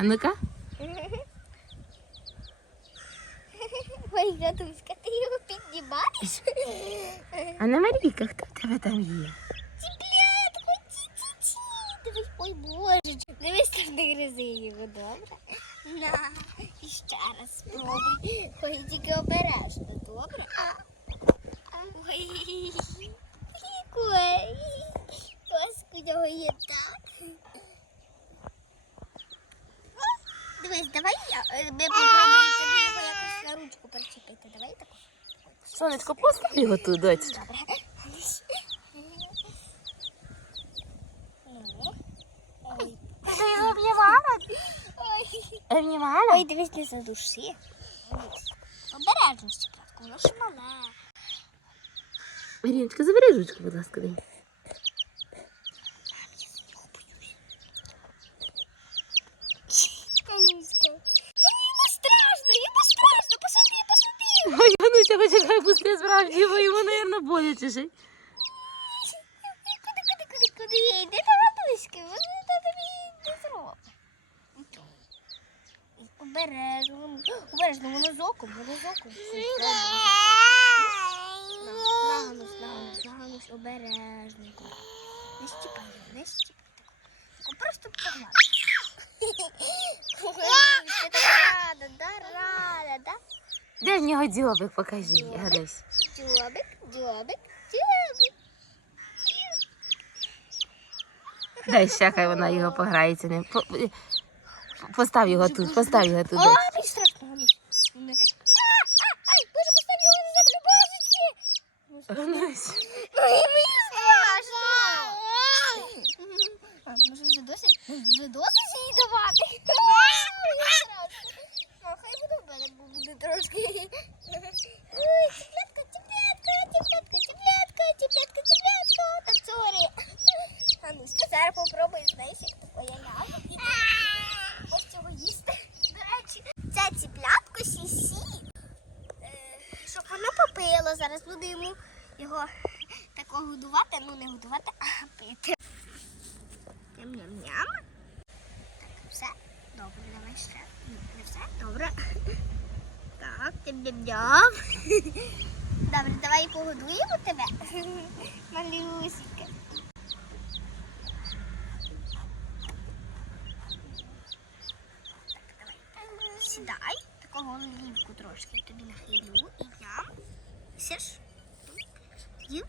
А ну-ка. Ой, Гануська, ти його піднімаєш? Анна Марійка, хто в тебе там є? Ой, боже. Дивись, там не гризи його, добре? На, і ще раз спробуй. Ой, тільки обережно, добре? Ой, ой, ось у нього є так. Дивись, давай я, е, ми попробуємо тобі його якось на ручку причепити. Давай так. Сонечко, постав його тут, доць. Добре. Ну. Ой. Ти його обнімала? Ой. Обнімала? Ой, дивись, не задуши. Обережно, Щепетко, воно ж мале. Маріночка, забери ручку, будь ласка, дай. Пусти справді, йому, мабуть, боляче й. Куди, куди, куди, куди? Йди до Гануськи, воно то тобі не зробить. Обережно, обережно, воно з оком, воно з оком. Наганусь, наганусь, наганусь, обережненько. Не його, не. Тако просто погладь. Ти так рада, да, рада, да? Де в нього дзьобик, покажи, Ганусь. Дзьобик, дзьобик, дзьобик. Дай ще хай вона його пограється ним. По- е, Постав його тут, постав його тут. О, мені страшно. Не- А, а, Ай, боже, постав його на землю, божечки. Ой, мені страшно. А, може вже досить? Вже досить їй давати. Зараз буду йому його тако годувати, ну не годувати, а пити. Ням-ням-ням. Так, все. Добре, давай ще. Не все. Добре. Так, ням-ням-ням. Добре, давай погодуємо тебе. Малюсенька. Так, давай. Сідай. Такого лівку трошки тобі нахилю. І я. Сиш? З'їв?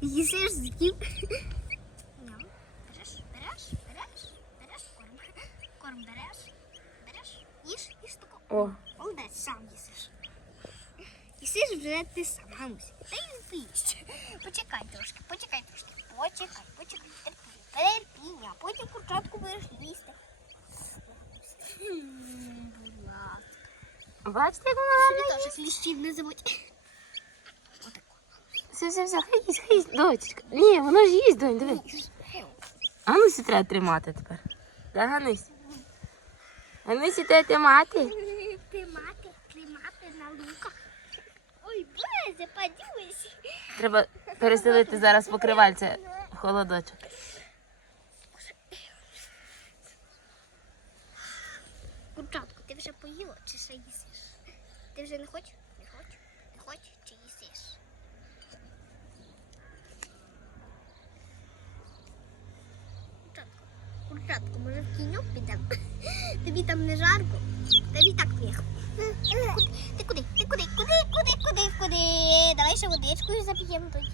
Їсиш, з'їв. Ням. Береш, береш, береш, береш корм. Корм береш, береш, їж, їж тако. О, Молодець, сам їсиш. Їсиш вже ти сам, Ганусь. Та й поїсть. Почекай трошки, почекай трошки. Почекай, почекай, терпіння. Терпіння. Потім курчатку будеш їсти. Будь ласка. бачите, як вона гарно теж кліщів не забудь. Все, все, все, хай їсть, хай їсть, дочечка. Ні, воно ж їсть, донь, диви. Ганусі треба тримати тепер. Да, Ганусь? Ганусі треба тримати. Тримати, тримати на луках. Ой, боже, подивись. Треба переселити зараз покривальце в холодочок. Курчатку, ти вже поїла чи ще їсиш? Ти вже? Не хочеш? Не хочеш чи їсиш? Курчатку, курчатку, може в кіньок підемо? Тобі там не жарко? Тобі так міг. Ти куди? Ти куди? Куди? Куди? Куди? Куди? Давай ще водичкою зап'ємо тоді.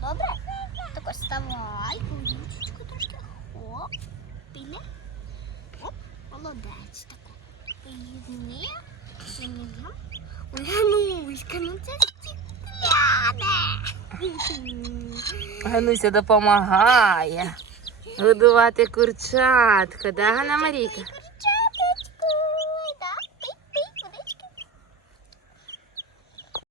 Добре? Так ось вставай, водичку трошки. Оп, піне. Оп, молодець тако. Візьми. Візьми. Ой, Гануська, ну це стікляне. Гануся допомагає годувати курчатка, да, Ганна Марійка?